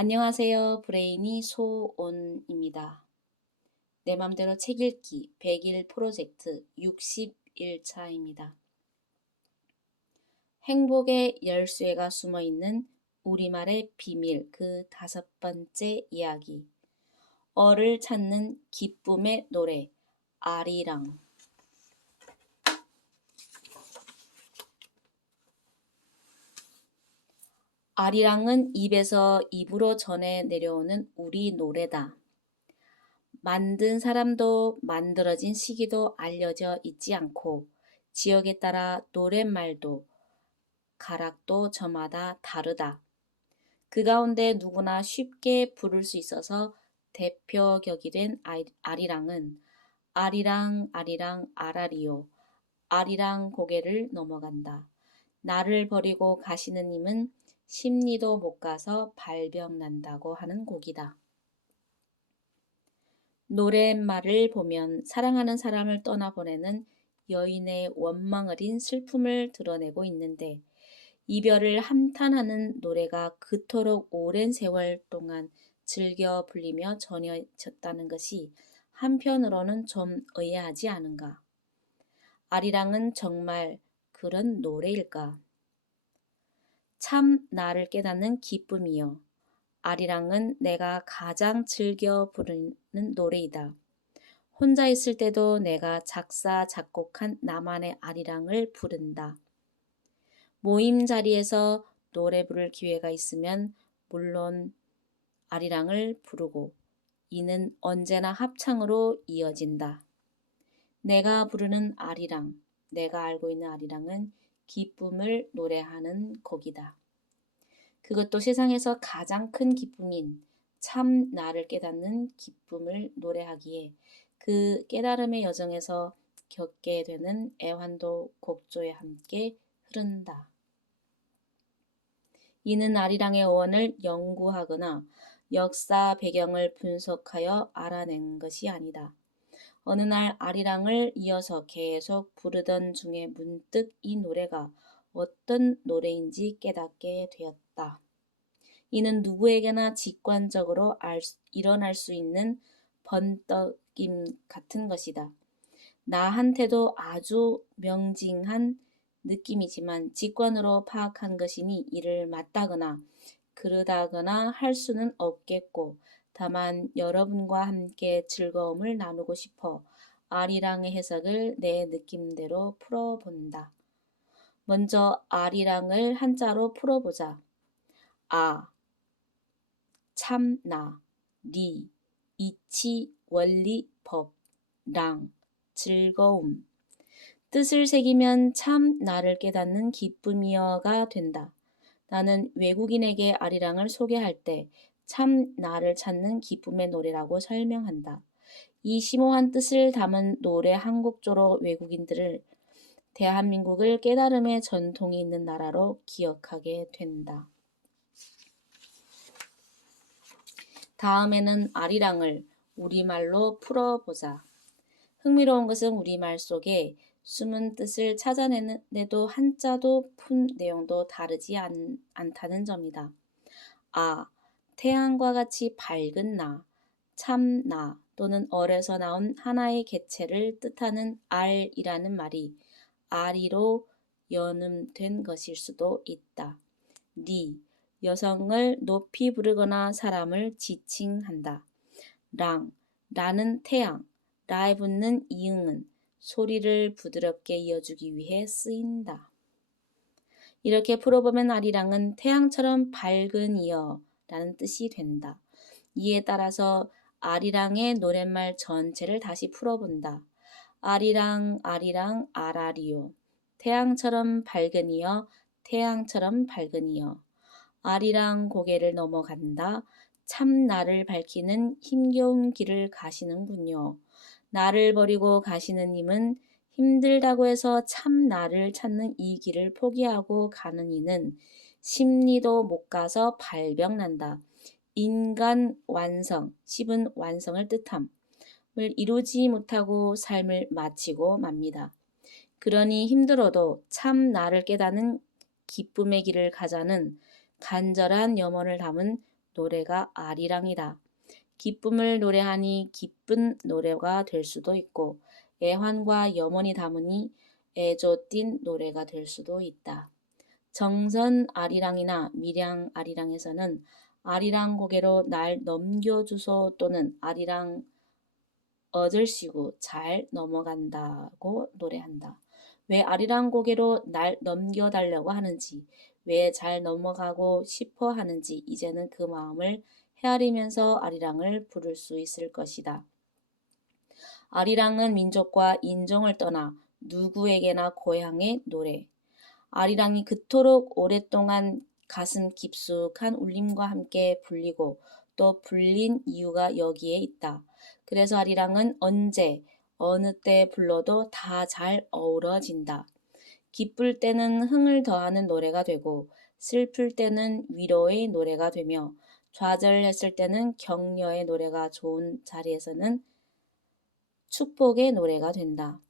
안녕하세요. 브레인이 소온입니다. 내 맘대로 책 읽기 100일 프로젝트 60일차입니다. 행복의 열쇠가 숨어 있는 우리말의 비밀 그 5번째 이야기. 어를 찾는 기쁨의 노래 아리랑. 아리랑은 입에서 입으로 전해 내려오는 우리 노래다. 만든 사람도 만들어진 시기도 알려져 있지 않고 지역에 따라 노랫말도 가락도 저마다 다르다. 그 가운데 누구나 쉽게 부를 수 있어서 대표격이 된 아리랑은 아리랑 아리랑 아라리요 아리랑 고개를 넘어간다. 나를 버리고 가시는 님은 십리도 못 가서 발병 난다고 하는 곡이다. 노랫말을 보면 사랑하는 사람을 떠나보내는 여인의 원망 어린 슬픔을 드러내고 있는데 이별을 함탄하는 노래가 그토록 오랜 세월 동안 즐겨 불리며 전해졌다는 것이 한편으로는 좀 의아하지 않은가. 아리랑은 정말 그런 노래일까? 참 나를 깨닫는 기쁨이여. 아리랑은 내가 가장 즐겨 부르는 노래이다. 혼자 있을 때도 내가 작사 작곡한 나만의 아리랑을 부른다. 모임 자리에서 노래 부를 기회가 있으면 물론 아리랑을 부르고 이는 언제나 합창으로 이어진다. 내가 부르는 아리랑, 내가 알고 있는 아리랑은 기쁨을 노래하는 곡이다. 그것도 세상에서 가장 큰 기쁨인 참 나를 깨닫는 기쁨을 노래하기에 그 깨달음의 여정에서 겪게 되는 애환도 곡조에 함께 흐른다. 이는 아리랑의 어원을 연구하거나 역사 배경을 분석하여 알아낸 것이 아니다. 어느 날 아리랑을 이어서 계속 부르던 중에 문득 이 노래가 어떤 노래인지 깨닫게 되었다. 이는 누구에게나 직관적으로 일어날 수 있는 번떡임 같은 것이다. 나한테도 아주 명징한 느낌이지만 직관으로 파악한 것이니 이를 맞다거나 그르다거나 할 수는 없겠고 다만 여러분과 함께 즐거움을 나누고 싶어 아리랑의 해석을 내 느낌대로 풀어본다. 먼저 아리랑을 한자로 풀어보자. 아, 참나, 리, 이치, 원리, 법, 랑, 즐거움. 뜻을 새기면 참 나를 깨닫는 기쁨이여가 된다. 나는 외국인에게 아리랑을 소개할 때 참 나를 찾는 기쁨의 노래라고 설명한다. 이 심오한 뜻을 담은 노래 한 곡조로 외국인들을 대한민국을 깨달음의 전통이 있는 나라로 기억하게 된다. 다음에는 아리랑을 우리말로 풀어보자. 흥미로운 것은 우리말 속에 숨은 뜻을 찾아내도 한자도 푼 내용도 다르지 않다는 점이다. 아, 태양과 같이 밝은 나, 참 나 또는 얼에서 나온 하나의 개체를 뜻하는 알이라는 말이 아리로 연음된 것일 수도 있다. 리, 여성을 높이 부르거나 사람을 지칭한다. 라는 태양, 라에 붙는 이응은 소리를 부드럽게 이어주기 위해 쓰인다. 이렇게 풀어보면 아리랑은 태양처럼 밝은 이여 라는 뜻이 된다. 이에 따라서 아리랑의 노랫말 전체를 다시 풀어본다. 아리랑 아리랑 아라리요. 태양처럼 밝은 이여 태양처럼 밝은 이여. 아리랑 고개를 넘어간다. 참 나를 밝히는 힘겨운 길을 가시는군요. 나를 버리고 가시는 님은 힘들다고 해서 참 나를 찾는 이 길을 포기하고 가는 이는 십리도 못 가서 발병난다. 인간 완성, 십은 완성을 뜻함을 이루지 못하고 삶을 마치고 맙니다. 그러니 힘들어도 참 나를 깨닫는 기쁨의 길을 가자는 간절한 염원을 담은 노래가 아리랑이다. 기쁨을 노래하니 기쁜 노래가 될 수도 있고 애환과 염원이 담으니 애조띤 노래가 될 수도 있다. 정선 아리랑이나 밀양 아리랑에서는 아리랑 고개로 날 넘겨주소 또는 아리랑 어절시고 잘 넘어간다고 노래한다. 왜 아리랑 고개로 날 넘겨달라고 하는지, 왜 잘 넘어가고 싶어 하는지 이제는 그 마음을 헤아리면서 아리랑을 부를 수 있을 것이다. 아리랑은 민족과 인종을 떠나 누구에게나 고향의 노래. 아리랑이 그토록 오랫동안 가슴 깊숙한 울림과 함께 불리고 또 불린 이유가 여기에 있다. 그래서 아리랑은 언제, 어느 때 불러도 다 잘 어우러진다. 기쁠 때는 흥을 더하는 노래가 되고 슬플 때는 위로의 노래가 되며 좌절했을 때는 격려의 노래가 좋은 자리에서는 축복의 노래가 된다.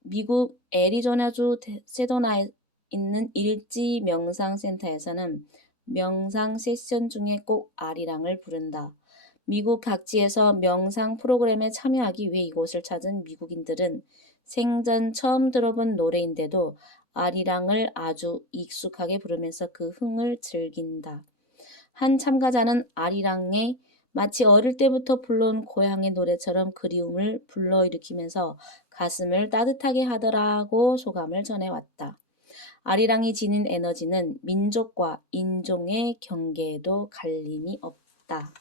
미국 애리조나주 세도나에 있는 일지 명상센터에서는 명상 세션 중에 꼭 아리랑을 부른다. 미국 각지에서 명상 프로그램에 참여하기 위해 이곳을 찾은 미국인들은 생전 처음 들어본 노래인데도 아리랑을 아주 익숙하게 부르면서 그 흥을 즐긴다. 한 참가자는 아리랑에 마치 어릴 때부터 불러온 고향의 노래처럼 그리움을 불러일으키면서 가슴을 따뜻하게 하더라고 소감을 전해왔다. 아리랑이 지닌 에너지는 민족과 인종의 경계에도 갈림이 없다.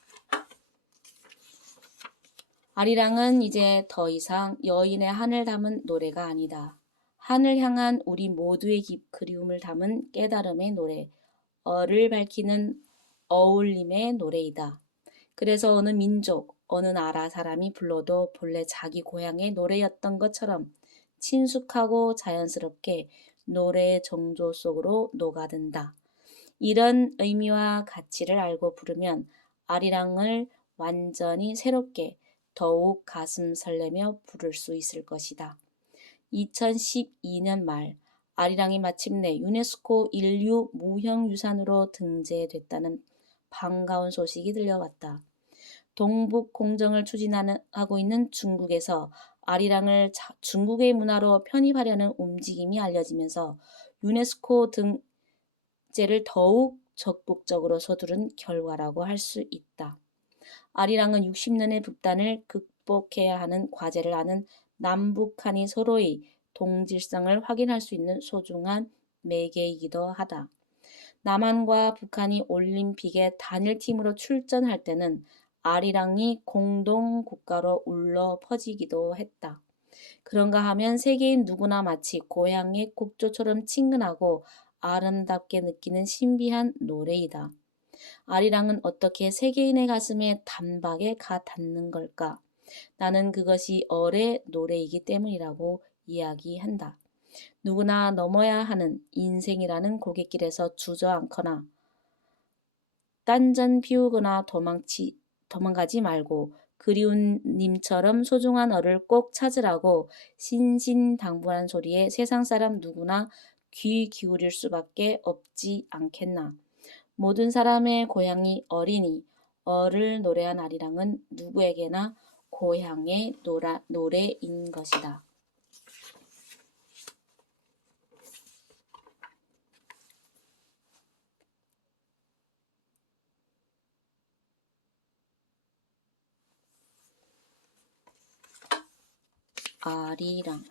아리랑은 이제 더 이상 여인의 한을 담은 노래가 아니다. 한을 향한 우리 모두의 그리움을 담은 깨달음의 노래, 어를 밝히는 어울림의 노래이다. 그래서 어느 민족, 어느 나라 사람이 불러도 본래 자기 고향의 노래였던 것처럼 친숙하고 자연스럽게 노래의 정조 속으로 녹아든다. 이런 의미와 가치를 알고 부르면 아리랑을 완전히 새롭게 더욱 가슴 설레며 부를 수 있을 것이다. 2012년 말 아리랑이 마침내 유네스코 인류 무형유산으로 등재됐다는 반가운 소식이 들려왔다. 동북 공정을 추진하고 있는 중국에서 아리랑을 중국의 문화로 편입하려는 움직임이 알려지면서 유네스코 등재를 더욱 적극적으로 서두른 결과라고 할 수 있다. 아리랑은 60년의 북단을 극복해야 하는 과제를 아는 남북한이 서로의 동질성을 확인할 수 있는 소중한 매개이기도 하다. 남한과 북한이 올림픽에 단일팀으로 출전할 때는 아리랑이 공동 국가로 울려 퍼지기도 했다. 그런가 하면 세계인 누구나 마치 고향의 국조처럼 친근하고 아름답게 느끼는 신비한 노래이다. 아리랑은 어떻게 세계인의 가슴에 단박에 가 닿는 걸까? 나는 그것이 얼의 노래이기 때문이라고 이야기한다. 누구나 넘어야 하는 인생이라는 고갯길에서 주저앉거나 딴전 피우거나 도망가지 말고 그리운 님처럼 소중한 얼을 꼭 찾으라고 신신당부하는 소리에 세상 사람 누구나 귀 기울일 수밖에 없지 않겠나. 모든 사람의 고향이 어리니 얼을 노래한 아리랑은 누구에게나 고향의 노래인 것이다. 아리랑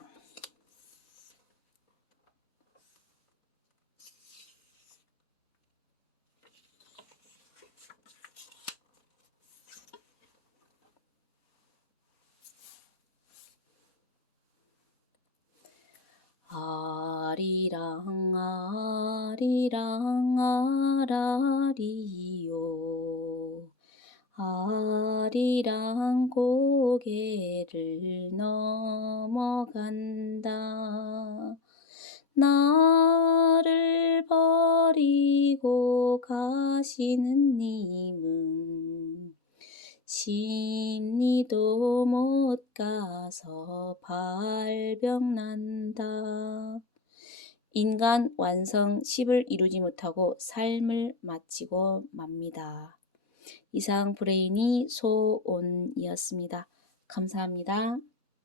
아리랑 아리랑 아라리요 아리랑 고개를 넘어간다. 나를 버리고 가시는 님은 심리도 못 가서 발병난다. 인간 완성 10을 이루지 못하고 삶을 마치고 맙니다. 이상 브레이니 소온이었습니다. 감사합니다.